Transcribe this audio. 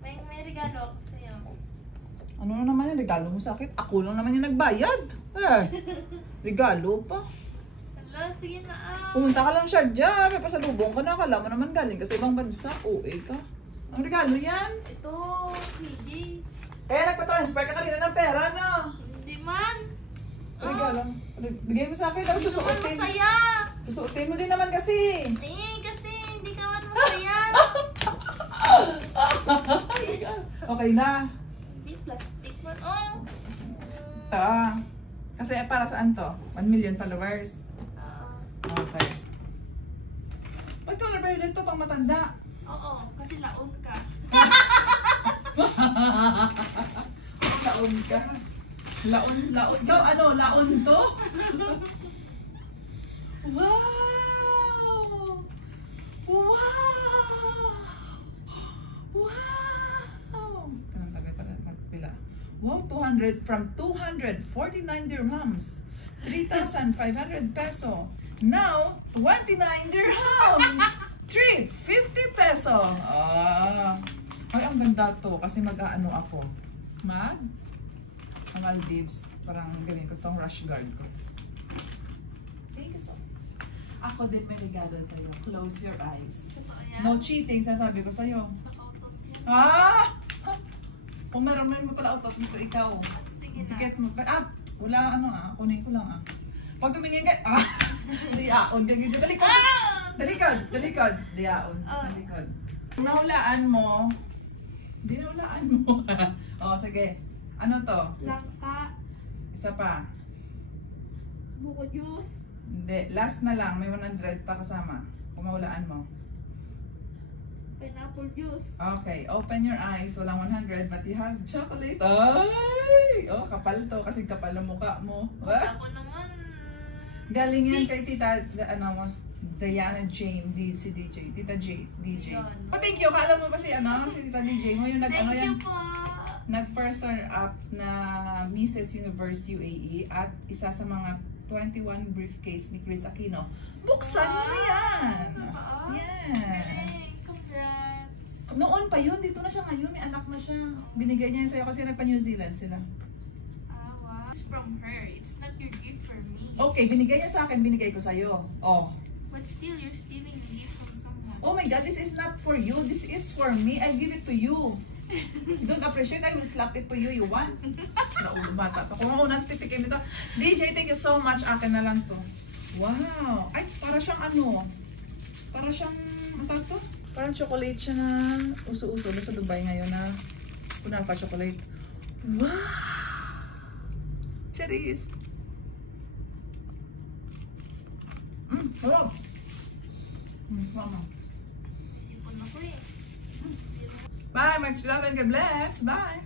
May regalo ako sa'yo. Ano na naman yung regalo mo sa akin? Ako lang naman yung nagbayad. Eh, regalo pa. Hala, sige na Pumunta ka lang Sharjah. May pasalubong ka na. Akala mo naman galing ka sa ibang bansa. OA ka. Ang regalo yan? Ito, PJ. Eh, nagpa-transfer ka kanina ng pera na. Hindi man. Regalo. Bigay mo sa akin. Tapos Hindi man susuotin. masaya. Susuotin mo din naman kasi. Kasi hindi ka man masaya. Okay na. Hindi, plastic man. Kasi para saan to? 1 million followers. Okay. Ba't ka na dito pang matanda? Oo, kasi laon ka. Laon ka. Laon. Ikaw ano? Laon to? Wow! Anong tagal pa rin magpila? Wow, 249 dirhams. 3,500 peso. Now, 29 dirhams. 350 peso. Ay, ang ganda to. Kasi mag-aano ako. Maldives. Parang gawin ko tong rush guard ko. Thank you so much. Ako din may regalo sa'yo. Close your eyes. No cheating, sasabi ko sa'yo. Kung meron mo pala utot mo ikaw. Sige na. Tiket mo. Wala kunin ko lang Pag tumingin ka, diyaon. Dalikod. Diyaon. Dalikod. Nahulaan mo. Sige. Ano to? Langka. Isa pa. Buko juice. Hindi. Last na lang. May 100 pa kasama. Kung mahulaan mo. Pineapple juice. Okay. Open your eyes. Walang 100 but you have chocolate. Ay! Kapal to. Kasi kapal ang mukha mo. Ako naman. Galing yan kay Tita, Diana Jane, si DJ. Tita J, DJ. Thank you. Kala mo ba si Tita DJ mo yung Thank you po. Nag-first up na Mrs. Universe UAE at isa sa mga 21 briefcase ni Chris Aquino. Buksan mo na yan! Yes! Congrats! Noon pa yun, dito na siya ngayon, may anak na siya. Binigay niya yun sa'yo kasi nagpa-New Zealand sila. Wow. It's from her. It's not your gift for me. Okay, binigay niya sa akin, binigay ko sa'yo. But still, you're stealing the gift from someone. Oh my God, this is not for you. This is for me. I give it to you. You don't appreciate, I will slap it to you. You want? Naulo bata. Kung ako nang titikim nito. DJ, thank you so much. Akin na lang to. Wow. Ay, para siyang Para siyang, tawag to? Parang chocolate siya na uso-uso. Sa Dubai ngayon na kunalpa chocolate. Wow. Cherries. Wow. Wow. Isipon ako eh. Bye, Max. Love and God bless. Bye.